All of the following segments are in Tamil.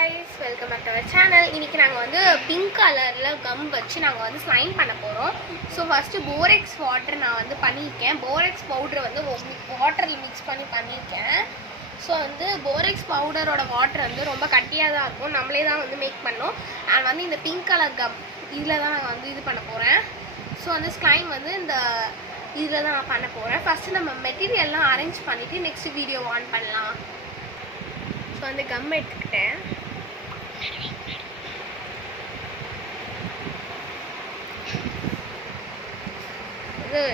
guys, welcome back to our channel. இன்னைக்கு நாங்க வந்து பிங்க் கலர்ல கம் வச்சு நாங்க வந்து ஸ்லைம் பண்ண போறோம். சோ ஃபர்ஸ்ட் போரெக்ஸ் வாட்டர் நான் வந்து பண்ணிருக்கேன். போரெக்ஸ் பவுடர் வந்து வாட்டர்ல மிக்ஸ் பண்ணி பண்ணிருக்கேன். ஸோ வந்து போரெக்ஸ் பவுடரோட வாட்டர் வந்து ரொம்ப கட்டியாக தான் இருக்கும். நம்மளே தான் வந்து மேக் பண்ணோம். அண்ட் வந்து இந்த பிங்க் கலர் கம் இதில் தான் நான் வந்து இது பண்ண போகிறேன். ஸோ வந்து ஸ்லைம் வந்து இந்த இதில் தான் நான் பண்ண போகிறேன். ஃபஸ்ட்டு நம்ம மெட்டீரியல்லாம் அரேஞ்ச் பண்ணிவிட்டு நெக்ஸ்ட் வீடியோ ஆன் பண்ணலாம். ஸோ வந்து கம் எடுத்துக்கிட்டேன்.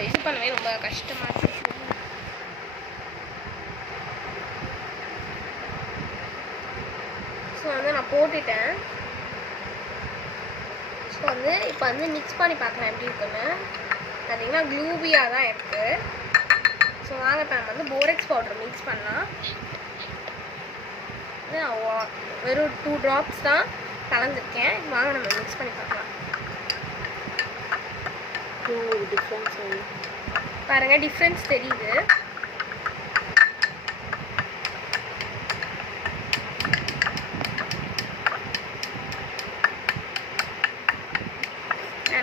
இது பண்ணவே ரொம்ப கஷ்டமாக இருந்துச்சு. ஸோ வந்து நான் போட்டுட்டேன். ஸோ வந்து இப்போ வந்து மிக்ஸ் பண்ணி பார்க்கலாம் எப்படி இருக்குன்னு. பார்த்தீங்கன்னா க்ளூபியாக தான் இருக்குது. ஸோ வாங்க இப்போ நம்ம வந்து போரெக்ஸ் பவுடர் மிக்ஸ் பண்ணலாம். வெறும் 2 drops தான் கலந்துருக்கேன். வாங்க நம்ம மிக்ஸ் பண்ணி பார்க்கலாம். பாருங்க டிஃப்ரென்ஸ் தெரியுது.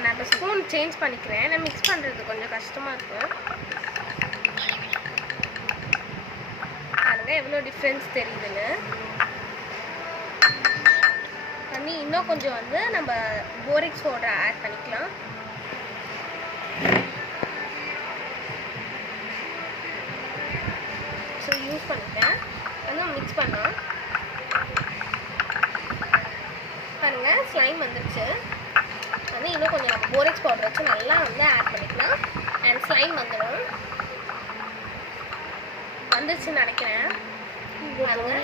நான் இப்போ ஸ்பூன் சேஞ்ச் பண்ணிக்கிறேன். நான் மிக்ஸ் பண்ணுறது கொஞ்சம் கஷ்டமாக இருக்கும். பாருங்க எவ்வளோ டிஃப்ரென்ஸ் தெரியுதுன்னு. பண்ணி இன்னும் கொஞ்சம் வந்து நம்ம போரெக்ஸ் பவுடர் ஆட் பண்ணிக்கலாம். ஸோ யூஸ் பண்ணிட்டேன். வந்து மிக்ஸ் பண்ணோம். பாருங்க ஸ்லைம் வந்துருச்சு. வந்து இன்னும் கொஞ்சம் நம்ம போரெக்ஸ் பவுடர் வச்சு நல்லா வந்து ஆட் பண்ணிக்கலாம். அண்ட் ஸ்லைம் வந்துடும். வந்துருச்சுன்னு நினைக்கிறேன். பாருங்க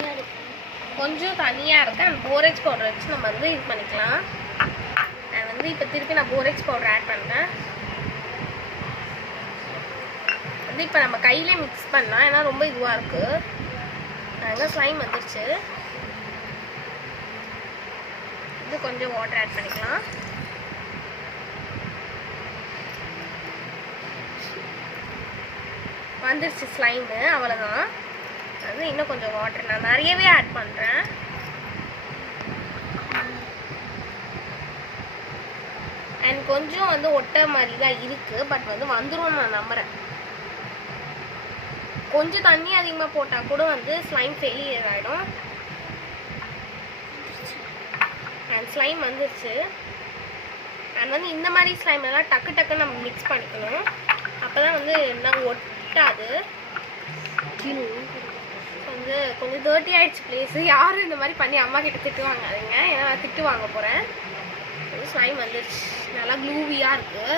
கொஞ்சம் தனியாக இருக்குது. அண்ட் போரெக்ஸ் பவுடர் வச்சு நம்ம வந்து இது பண்ணிக்கலாம். நான் வந்து இப்போ திருப்பி நான் போரெக்ஸ் பவுடர் ஆட் பண்ணுறேன். வந்து இப்போ நம்ம கையிலே மிக்ஸ் பண்ணலாம். ஏன்னா ரொம்ப இதுவாக இருக்குது. அதனால் ஸ்லைம் வந்துருச்சு. இது கொஞ்சம் வாட்டர் ஆட் பண்ணிக்கலாம். வந்துருச்சு ஸ்லைமு. அவ்வளோதான். அது இன்னும் கொஞ்சம் வாட்டர் நான் நிறையவே ஆட் பண்ணுறேன். அண்ட் கொஞ்சம் வந்து ஒட்ட மாதிரி தான் இருக்குது. பட் வந்து வந்துடும் நான் நம்புகிறேன். கொஞ்சம் தண்ணி அதிகமாக போட்டால் கூட வந்து ஸ்லைம் ஃபெயிலியர் ஆகிடும். அண்ட் ஸ்லைம் வந்துருச்சு. அண்ட் வந்து இந்த மாதிரி ஸ்லைம் எல்லாம் டக்கு டக்குன்னு நம்ம மிக்ஸ் பண்ணிக்கணும். அப்போ தான் வந்து என்ன ஒட்டாது. வந்து கொஞ்சம் டர்ட்டி ஆகிடுச்சு ப்ளேஸு. யாரும் இந்த மாதிரி பண்ணி அம்மா கிட்ட திட்டுவாங்க அதுங்க. ஏன்னா நான் திட்டு வாங்க போகிறேன். ஸ்லைம் வந்துருச்சு. நல்லா க்ளூவியாக இருக்குது.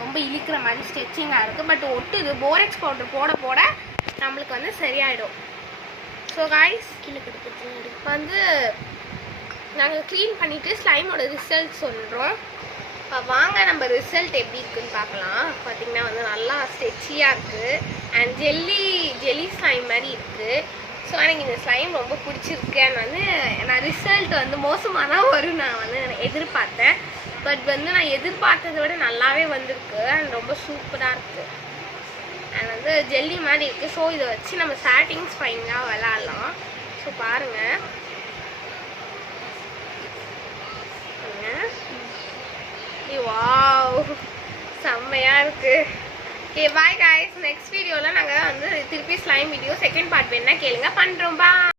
ரொம்ப இழுக்கிற மாதிரி ஸ்ட்ரெச்சிங்காக இருக்குது. பட் ஒட்டுது. போரெக்ஸ் பவுடர் போட போட நம்மளுக்கு வந்து சரியாயிடும். ஸோ காய்ஸ் கீழே கிடக்குது. வந்து நாங்கள் க்ளீன் பண்ணிவிட்டு ஸ்லைமோட ரிசல்ட் சொல்கிறோம். வாங்க நம்ம ரிசல்ட் எப்படி இருக்குன்னு பார்க்கலாம். பார்த்திங்கன்னா வந்து நல்லா ஸ்ட்ரெச்சியாக இருக்குது. அண்ட் ஜெல்லி ஸ்லைம் மாதிரி இருக்குது. ஸோ எனக்கு இந்த ஸ்லைம் ரொம்ப பிடிச்சிருக்கு. அண்ட் வந்து நான் ரிசல்ட் வந்து மோசமாக தான் வரும் நான் வந்து எதிர்பார்த்தேன். பட் வந்து நான் எதிர்பார்த்ததை விட நல்லாவே வந்திருக்கு. அண்ட் ரொம்ப சூப்பராக இருக்குது. அண்ட் வந்து ஜெல்லி மாதிரி இருக்குது. ஸோ இதை வச்சு நம்ம சாட்டிஸ்ஃபைங்காக விளாட்லாம். ஸோ பாருங்கள். வாவ் செம்மையாக இருக்குது. Okay bye guys. நெக்ஸ்ட் வீடியோவில் நாங்கள் வந்து திருப்பி ஸ்லைம் வீடியோ செகண்ட் பார்ட் வேணுன்னா கேளுங்க பண்ணுறோம். பா